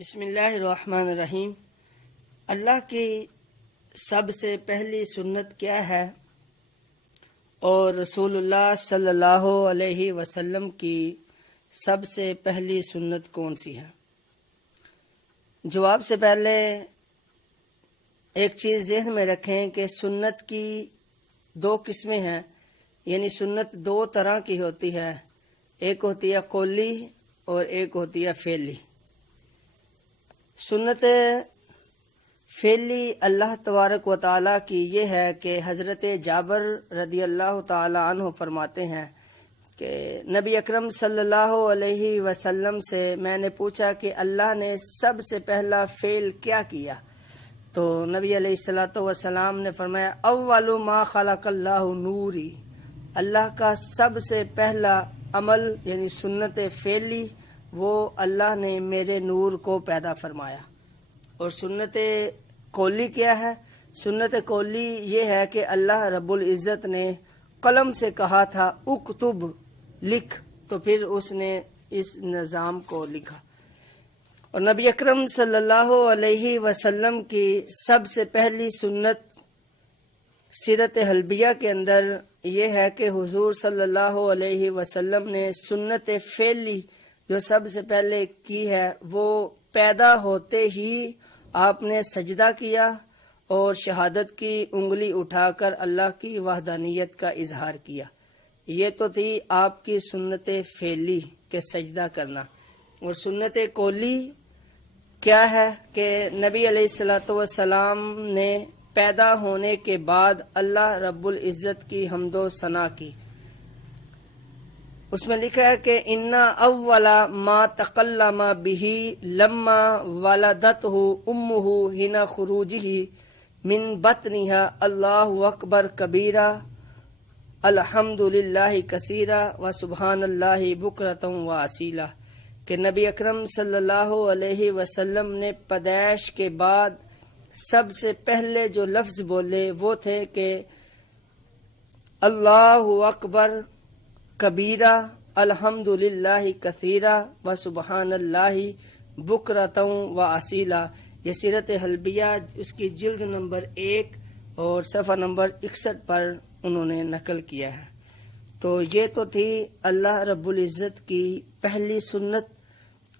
بسم اللہ الرحمن الرحیم۔ اللہ کی سب سے پہلی سنت کیا ہے اور رسول اللہ صلی اللہ علیہ وسلم کی سب سے پہلی سنت کون سی ہے؟ جواب سے پہلے ایک چیز ذہن میں رکھیں کہ سنت کی دو قسمیں ہیں، یعنی سنت دو طرح کی ہوتی ہے، ایک ہوتی ہے قولی اور ایک ہوتی ہے فعلی۔ سنت فعلی اللہ تبارک و تعالیٰ کی یہ ہے کہ حضرت جابر رضی اللہ تعالی عنہ فرماتے ہیں کہ نبی اکرم صلی اللہ علیہ وسلم سے میں نے پوچھا کہ اللہ نے سب سے پہلا فعل کیا کیا؟ تو نبی علیہ السلام نے فرمایا اول ما خلق اللہ نوری، اللہ کا سب سے پہلا عمل یعنی سنت فعلی وہ اللہ نے میرے نور کو پیدا فرمایا۔ اور سنت قولی کیا ہے؟ سنت قولی یہ ہے کہ اللہ رب العزت نے قلم سے کہا تھا اکتب، لکھ، تو پھر اس نے اس نظام کو لکھا۔ اور نبی اکرم صلی اللہ علیہ وسلم کی سب سے پہلی سنت سیرت حلبیہ کے اندر یہ ہے کہ حضور صلی اللہ علیہ وسلم نے سنت فعلی جو سب سے پہلے کی ہے وہ پیدا ہوتے ہی آپ نے سجدہ کیا اور شہادت کی انگلی اٹھا کر اللہ کی وحدانیت کا اظہار کیا۔ یہ تو تھی آپ کی سنت فعلی کہ سجدہ کرنا۔ اور سنت قولی کیا ہے کہ نبی علیہ السلام نے پیدا ہونے کے بعد اللہ رب العزت کی حمد و ثنا کی۔ اس میں لکھا ہے کہ انا اول ما تکلم به لما ولدته امه حين خروجه من بطنها اللہ اکبر کبیرہ الحمد للہ کثیرہ و سبحان اللہ بکرۃ و اصیلا، کہ نبی اکرم صلی اللہ علیہ وسلم نے پیدائش کے بعد سب سے پہلے جو لفظ بولے وہ تھے کہ اللہ اکبر کبیرہ الحمد للہ کثیرہ و سبحان اللہ بکرۃ و اصیلا۔ یہ سیرت حلبیہ اس کی جلد نمبر 1 اور صفحہ نمبر 61 پر انہوں نے نقل کیا ہے۔ تو یہ تو تھی اللہ رب العزت کی پہلی سنت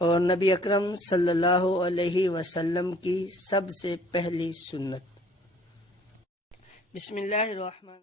اور نبی اکرم صلی اللہ علیہ وسلم کی سب سے پہلی سنت۔ بسم اللہ الرحمن